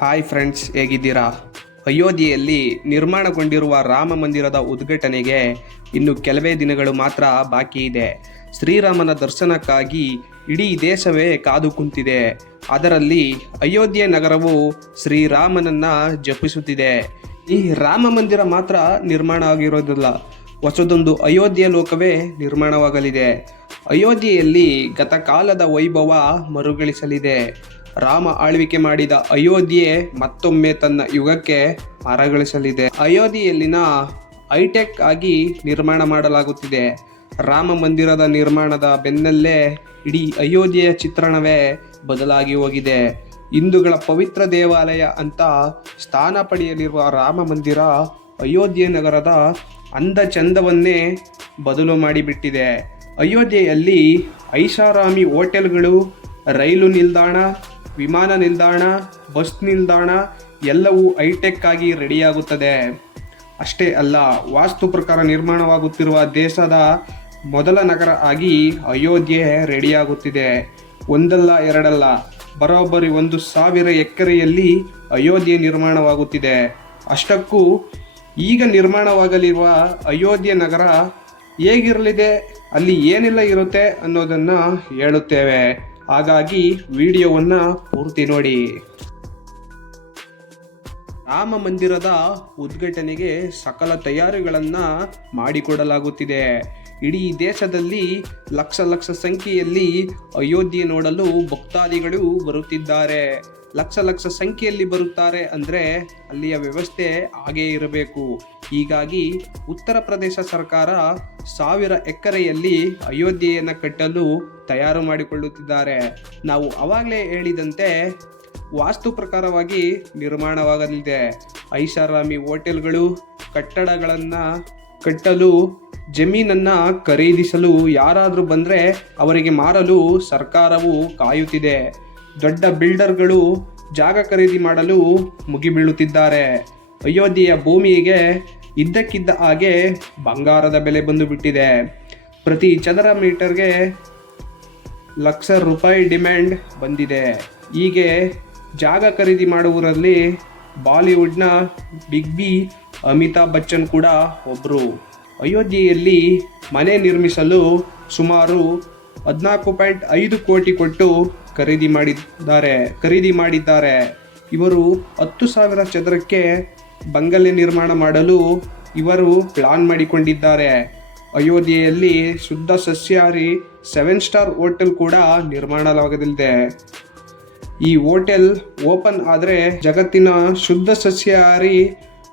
Hi friends, ಹೇಗಿದ್ದೀರಾ? ಅಯೋಧ್ಯೆಯಲ್ಲಿ ನಿರ್ಮಾಣಗೊಂಡಿರುವ ರಾಮ ಮಂದಿರದ ಉದ್ಘಾಟನೆಗೆ ಇನ್ನು ಕೆಲವೇ ದಿನಗಳು ಮಾತ್ರ ಬಾಕಿ ಇದೆ. ಶ್ರೀರಾಮನ ದರ್ಶನಕ್ಕಾಗಿ ಇಡೀ ದೇಶವೇ ಕಾದು ಕುಂತಿದೆ. ಅದರಲ್ಲಿ ಅಯೋಧ್ಯೆ ನಗರವು ಶ್ರೀರಾಮನನ್ನ ಜಪಿಸುತ್ತಿದೆ. ಈ ರಾಮ ಮಂದಿರ ಮಾತ್ರ ನಿರ್ಮಾಣ ಆಗಿರೋದಿಲ್ಲ, ಹೊಸದೊಂದು ಅಯೋಧ್ಯೆ ಲೋಕವೇ ನಿರ್ಮಾಣವಾಗಲಿದೆ. ಅಯೋಧ್ಯೆಯಲ್ಲಿ ಗತಕಾಲದ ವೈಭವ ಮರುಗಳಿಸಲಿದೆ. ರಾಮ ಆಳ್ವಿಕೆ ಮಾಡಿದ ಅಯೋಧ್ಯೆ ಮತ್ತೊಮ್ಮೆ ತನ್ನ ಯುಗಕ್ಕೆ ಮರಗಳಿಸಲಿದೆ. ಅಯೋಧ್ಯೆಯಲ್ಲಿನ ಹೈಟೆಕ್ ಆಗಿ ನಿರ್ಮಾಣ ಮಾಡಲಾಗುತ್ತಿದೆ. ರಾಮ ಮಂದಿರದ ನಿರ್ಮಾಣದ ಬೆನ್ನಲ್ಲೇ ಇಡೀ ಅಯೋಧ್ಯೆಯ ಚಿತ್ರಣವೇ ಬದಲಾಗಿ ಹೋಗಿದೆ. ಹಿಂದೂಗಳ ಪವಿತ್ರ ದೇವಾಲಯ ಅಂತ ಸ್ಥಾನ ಪಡೆಯಲಿರುವ ರಾಮ ಮಂದಿರ ಅಯೋಧ್ಯೆ ನಗರದ ಅಂದ ಚಂದವನ್ನೇ ಬದಲು ಮಾಡಿಬಿಟ್ಟಿದೆ. ಅಯೋಧ್ಯೆಯಲ್ಲಿ ಐಷಾರಾಮಿ ಹೋಟೆಲ್ಗಳು, ರೈಲು ನಿಲ್ದಾಣ, ವಿಮಾನ ನಿಲ್ದಾಣ, ಬಸ್ ನಿಲ್ದಾಣ ಎಲ್ಲವೂ ಹೈಟೆಕ್ ಆಗಿ ರೆಡಿಯಾಗುತ್ತದೆ. ಅಷ್ಟೇ ಅಲ್ಲ, ವಾಸ್ತು ಪ್ರಕಾರ ನಿರ್ಮಾಣವಾಗುತ್ತಿರುವ ದೇಶದ ಮೊದಲ ನಗರ ಆಗಿ ಅಯೋಧ್ಯೆ ರೆಡಿಯಾಗುತ್ತಿದೆ. ಒಂದಲ್ಲ ಎರಡಲ್ಲ, ಬರೋಬ್ಬರಿ 1,000 ಎಕರೆಯಲ್ಲಿ ಅಯೋಧ್ಯೆ ನಿರ್ಮಾಣವಾಗುತ್ತಿದೆ. ಅಷ್ಟಕ್ಕೂ ಈಗ ನಿರ್ಮಾಣವಾಗಲಿರುವ ಅಯೋಧ್ಯೆ ನಗರ ಹೇಗಿರಲಿದೆ, ಅಲ್ಲಿ ಏನೆಲ್ಲ ಇರುತ್ತೆ ಅನ್ನೋದನ್ನು ಹೇಳುತ್ತೇವೆ. ಹಾಗಾಗಿ ವಿಡಿಯೋವನ್ನು ಪೂರ್ತಿ ನೋಡಿ. ರಾಮ ಮಂದಿರದ ಉದ್ಘಾಟನೆಗೆ ಸಕಲ ತಯಾರಿಗಳನ್ನು ಮಾಡಿಕೊಡಲಾಗುತ್ತಿದೆ. ಇಡೀ ದೇಶದಲ್ಲಿ ಲಕ್ಷ ಸಂಖ್ಯೆಯಲ್ಲಿ ಅಯೋಧ್ಯೆ ನೋಡಲು ಭಕ್ತಾದಿಗಳು ಬರುತ್ತಿದ್ದಾರೆ. ಲಕ್ಷ ಸಂಖ್ಯೆಯಲ್ಲಿ ಬರುತ್ತಾರೆ ಅಂದರೆ ಅಲ್ಲಿಯ ವ್ಯವಸ್ಥೆ ಹಾಗೇ ಇರಬೇಕು. ಹೀಗಾಗಿ ಉತ್ತರ ಪ್ರದೇಶ ಸರ್ಕಾರ 1,000 ಎಕರೆಯಲ್ಲಿ ಅಯೋಧ್ಯೆಯನ್ನು ಕಟ್ಟಲು ತಯಾರು ಮಾಡಿಕೊಳ್ಳುತ್ತಿದ್ದಾರೆ. ನಾವು ಆವಾಗಲೇ ಹೇಳಿದಂತೆ ವಾಸ್ತು ಪ್ರಕಾರವಾಗಿ ನಿರ್ಮಾಣವಾಗಲಿದೆ. ಐಷಾರಾಮಿ ಹೋಟೆಲ್ಗಳು, ಕಟ್ಟಡಗಳನ್ನು ಕಟ್ಟಲು, ಜಮೀನನ್ನು ಖರೀದಿಸಲು ಯಾರಾದರೂ ಬಂದರೆ ಅವರಿಗೆ ಮಾರಲು ಸರ್ಕಾರವು ಕಾಯುತ್ತಿದೆ. ದೊಡ್ಡ ಬಿಲ್ಡರ್ಗಳು ಜಾಗ ಖರೀದಿ ಮಾಡಲು ಮುಗಿಬೀಳುತ್ತಿದ್ದಾರೆ. ಅಯೋಧ್ಯೆಯ ಭೂಮಿಗೆ ಇದ್ದಕ್ಕಿದ್ದ ಹಾಗೆ ಬಂಗಾರದ ಬೆಲೆ ಬಂದು ಬಿಟ್ಟಿದೆ. ಪ್ರತಿ ಚದರ ಮೀಟರ್ಗೆ ₹1,00,000 ಡಿಮ್ಯಾಂಡ್ ಬಂದಿದೆ. ಹೀಗೆ ಜಾಗ ಖರೀದಿ ಮಾಡುವರಲ್ಲಿ ಬಾಲಿವುಡ್ನ ಬಿಗ್ ಬಿ ಅಮಿತಾಬ್ ಬಚ್ಚನ್ ಕೂಡ ಒಬ್ಬರು. ಅಯೋಧ್ಯೆಯಲ್ಲಿ ಮನೆ ನಿರ್ಮಿಸಲು ಸುಮಾರು 14.5 ಕೋಟಿ ಕೊಟ್ಟು ಖರೀದಿ ಮಾಡಿದ್ದಾರೆ. ಇವರು 10,000 ಚದರಕ್ಕೆ ಬಂಗಲೆ ನಿರ್ಮಾಣ ಮಾಡಲು ಇವರು ಪ್ಲಾನ್ ಮಾಡಿಕೊಂಡಿದ್ದಾರೆ. ಅಯೋಧ್ಯೆಯಲ್ಲಿ ಶುದ್ಧ ಸಸ್ಯಾಹಾರಿ 7 ಸ್ಟಾರ್ ಹೋಟೆಲ್ ಕೂಡ ನಿರ್ಮಾಣವಾಗಲಿದೆ. ಈ ಹೋಟೆಲ್ ಓಪನ್ ಆದರೆ ಜಗತ್ತಿನ ಶುದ್ಧ ಸಸ್ಯಾಹಾರಿ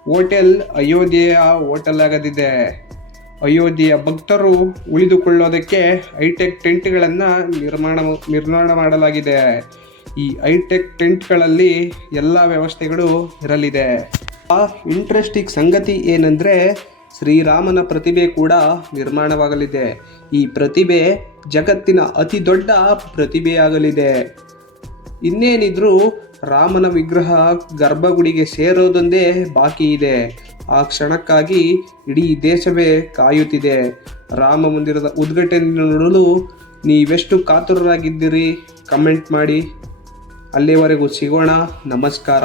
ಹೋಟೆಲ್ ಅಯೋಧ್ಯೆಯ ಹೋಟೆಲ್ ಆಗಲಿದೆ. ಅಯೋಧ್ಯೆಯ ಭಕ್ತರು ಉಳಿದುಕೊಳ್ಳೋದಕ್ಕೆ ಹೈಟೆಕ್ ಟೆಂಟ್ಗಳನ್ನು ನಿರ್ಮಾಣ ಮಾಡಲಾಗಿದೆ. ಈ ಹೈಟೆಕ್ ಟೆಂಟ್ಗಳಲ್ಲಿ ಎಲ್ಲ ವ್ಯವಸ್ಥೆಗಳು ಇರಲಿದೆ. ಇಂಟ್ರೆಸ್ಟಿಂಗ್ ಸಂಗತಿ ಏನಂದರೆ, ಶ್ರೀರಾಮನ ಪ್ರತಿಭೆ ಕೂಡ ನಿರ್ಮಾಣವಾಗಲಿದೆ. ಈ ಪ್ರತಿಭೆ ಜಗತ್ತಿನ ಅತಿ ದೊಡ್ಡ ಪ್ರತಿಭೆಯಾಗಲಿದೆ. ಇನ್ನೇನಿದ್ರೂ ರಾಮನ ವಿಗ್ರಹ ಗರ್ಭಗುಡಿಗೆ ಸೇರೋದೊಂದೇ ಬಾಕಿ ಇದೆ. ಆ ಕ್ಷಣಕ್ಕಾಗಿ ಇಡೀ ದೇಶವೇ ಕಾಯುತ್ತಿದೆ. ರಾಮ ಮಂದಿರದ ಉದ್ಘಾಟನೆ ನೋಡಲು ನೀವೆಷ್ಟು ಕಾತುರರಾಗಿದ್ದೀರಿ? ಕಮೆಂಟ್ ಮಾಡಿ. ಅಲ್ಲಿವರೆಗೂ ಸಿಗೋಣ. ನಮಸ್ಕಾರ.